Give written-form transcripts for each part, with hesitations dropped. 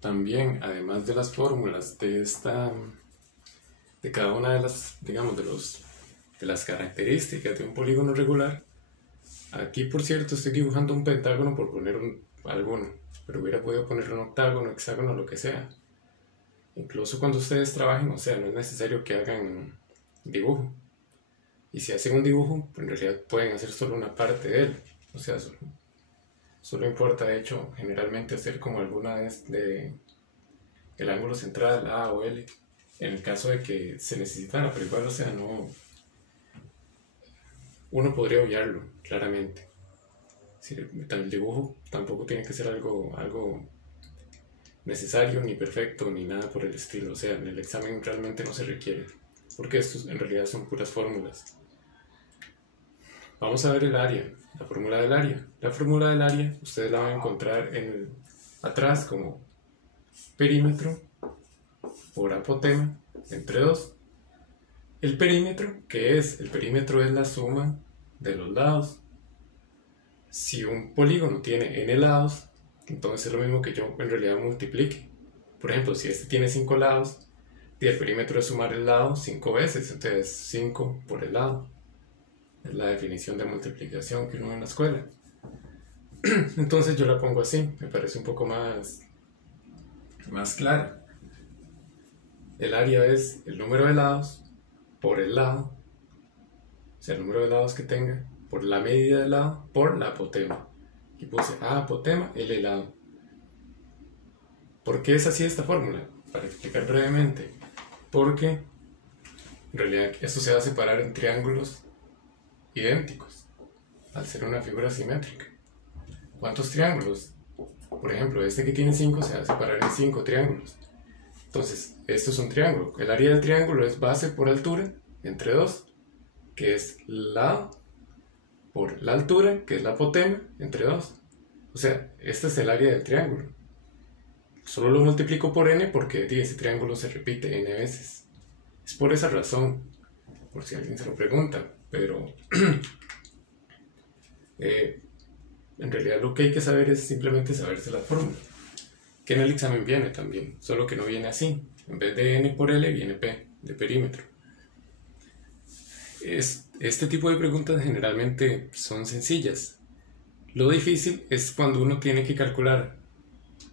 también, además de las fórmulas de cada una de las, digamos, de las características de un polígono regular, aquí por cierto estoy dibujando un pentágono por poner alguno, pero hubiera podido poner un octágono, hexágono, lo que sea. Incluso cuando ustedes trabajen, o sea, no es necesario que hagan dibujo. Y si hacen un dibujo, pues en realidad pueden hacer solo una parte de él. O sea, solo importa, de hecho, generalmente hacer como alguna de el ángulo central, A o L, en el caso de que se necesitara, pero igual, o sea, no, uno podría obviarlo, claramente. Si el dibujo tampoco tiene que ser algo necesario, ni perfecto, ni nada por el estilo. O sea, en el examen realmente no se requiere, porque estos en realidad son puras fórmulas. Vamos a ver el área, la fórmula del área. La fórmula del área ustedes la van a encontrar atrás como perímetro por apotema entre 2. El perímetro, ¿qué es? El perímetro es la suma de los lados. Si un polígono tiene n lados, entonces es lo mismo que yo en realidad multiplique. Por ejemplo, si este tiene 5 lados, y el perímetro es sumar el lado 5 veces, entonces 5 por el lado. Es la definición de multiplicación que uno ve en la escuela. Entonces yo la pongo así, me parece un poco más clara. El área es el número de lados por el lado, o sea, el número de lados que tenga, por la medida del lado, por la apotema. Aquí puse A apotema, L lado. ¿Por qué es así esta fórmula? Para explicar brevemente. Porque en realidad esto se va a separar en triángulos idénticos, al ser una figura simétrica. ¿Cuántos triángulos? Por ejemplo, este que tiene 5 se va a separar en 5 triángulos. Entonces, esto es un triángulo. El área del triángulo es base por altura, entre 2, que es lado, por la altura, que es la apotema, entre 2. O sea, este es el área del triángulo. Solo lo multiplico por n porque ese triángulo se repite n veces. Es por esa razón, por si alguien se lo pregunta, pero en realidad lo que hay que saber es simplemente saberse la fórmula, que en el examen viene también, solo que no viene así. En vez de n por l viene p, de perímetro. Este tipo de preguntas generalmente son sencillas. Lo difícil es cuando uno tiene que calcular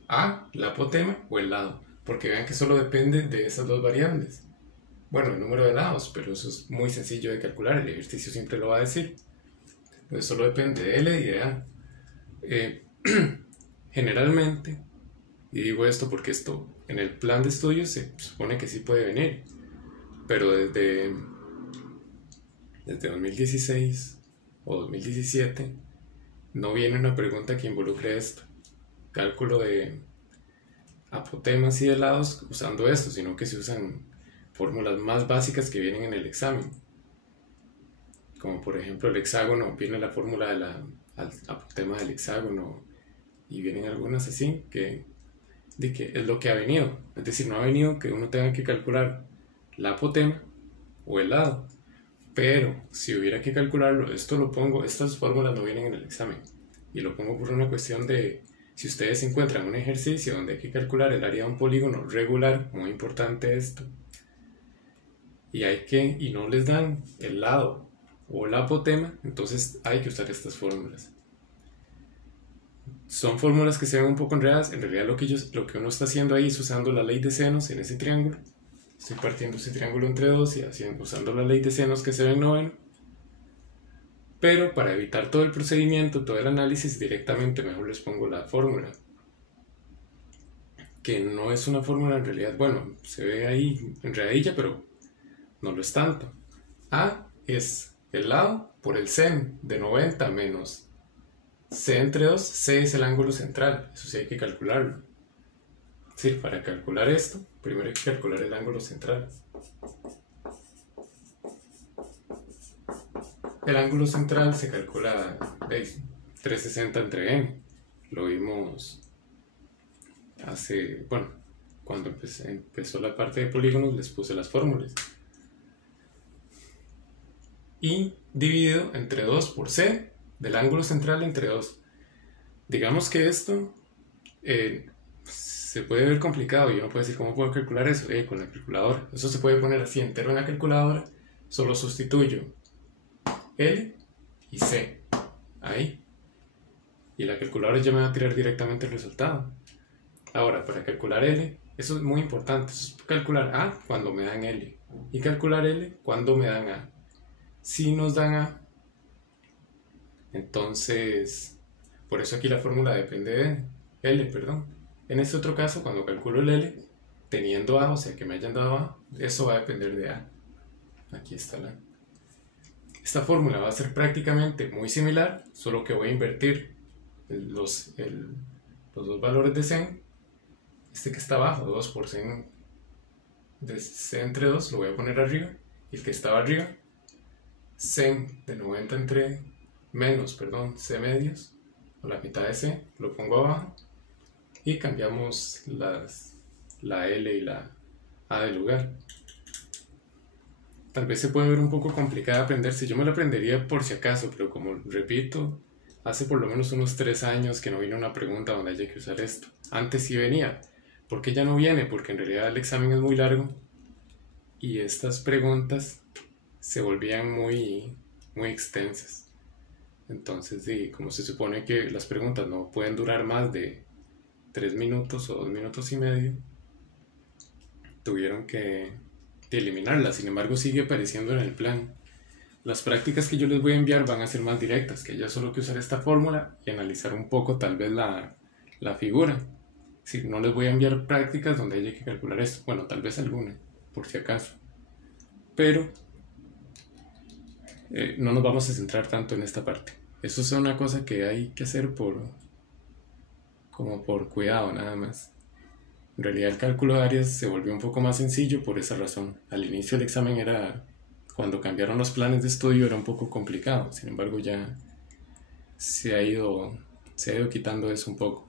A, la apotema o el lado, porque vean que solo depende de esas dos variables. Bueno, el número de lados, pero eso es muy sencillo de calcular, el ejercicio siempre lo va a decir. Entonces solo depende de L y de A. Generalmente, y digo esto porque esto en el plan de estudios se supone que sí puede venir, pero desde 2016 o 2017 no viene una pregunta que involucre esto, cálculo de apotemas y de lados usando esto, sino que se usan fórmulas más básicas que vienen en el examen, como por ejemplo el hexágono, viene la fórmula del apotema del hexágono, y vienen algunas así que es lo que ha venido. Es decir, no ha venido que uno tenga que calcular la apotema o el lado, pero si hubiera que calcularlo, estas fórmulas no vienen en el examen, y lo pongo por una cuestión de si ustedes encuentran un ejercicio donde hay que calcular el área de un polígono regular, muy importante esto, y no les dan el lado o la apotema, entonces hay que usar estas fórmulas. Son fórmulas que se ven un poco enredadas. En realidad lo que uno está haciendo ahí es usando la ley de senos en ese triángulo. Estoy partiendo ese triángulo entre 2 y usando la ley de senos que se ve en noveno. Pero para evitar todo el procedimiento, todo el análisis, directamente mejor les pongo la fórmula, que no es una fórmula en realidad, bueno, se ve ahí enredadilla, pero no lo es tanto. A es el lado por el sen de 90 menos C entre 2, C es el ángulo central, eso sí hay que calcularlo. Sí, para calcular esto, primero hay que calcular el ángulo central. El ángulo central se calcula 360 entre n. Lo vimos cuando empezó la parte de polígonos les puse las fórmulas. Y dividido entre 2 por c del ángulo central entre 2. Digamos que esto se puede ver complicado y uno puede decir, ¿cómo puedo calcular eso? Con la calculadora. Eso se puede poner así entero en la calculadora. Solo sustituyo L y C. Ahí. Y la calculadora ya me va a tirar directamente el resultado. Ahora, para calcular L, eso es muy importante. Eso es calcular A cuando me dan L. Y calcular L cuando me dan A. Si nos dan A, entonces, por eso aquí la fórmula depende de L, perdón. En este otro caso, cuando calculo el L, teniendo A, o sea que me hayan dado A, eso va a depender de A. Aquí está la. Esta fórmula va a ser prácticamente muy similar, solo que voy a invertir los dos valores de sen. Este que está abajo, 2 por sen de c entre 2, lo voy a poner arriba. Y el que estaba arriba, sen de 90 entre c medios, o la mitad de c, lo pongo abajo. Y cambiamos la L y la A de lugar. Tal vez se puede ver un poco complicada de aprenderse. Yo me lo aprendería por si acaso, pero como repito, hace por lo menos unos 3 años que no viene una pregunta donde haya que usar esto. Antes sí venía. ¿Por qué ya no viene? Porque en realidad el examen es muy largo y estas preguntas se volvían muy extensas. Entonces, sí, como se supone que las preguntas no pueden durar más de 3 minutos o 2 minutos y medio, tuvieron que eliminarlas. Sin embargo, sigue apareciendo en el plan. Las prácticas que yo les voy a enviar van a ser más directas, que ya solo que usar esta fórmula y analizar un poco tal vez la figura. Si no les voy a enviar prácticas donde haya que calcular esto, bueno, tal vez alguna, por si acaso, pero no nos vamos a centrar tanto en esta parte. Eso es una cosa que hay que hacer como por cuidado nada más. En realidad el cálculo de áreas se volvió un poco más sencillo por esa razón. Al inicio del examen cuando cambiaron los planes de estudio era un poco complicado, sin embargo ya se ha ido quitando eso un poco.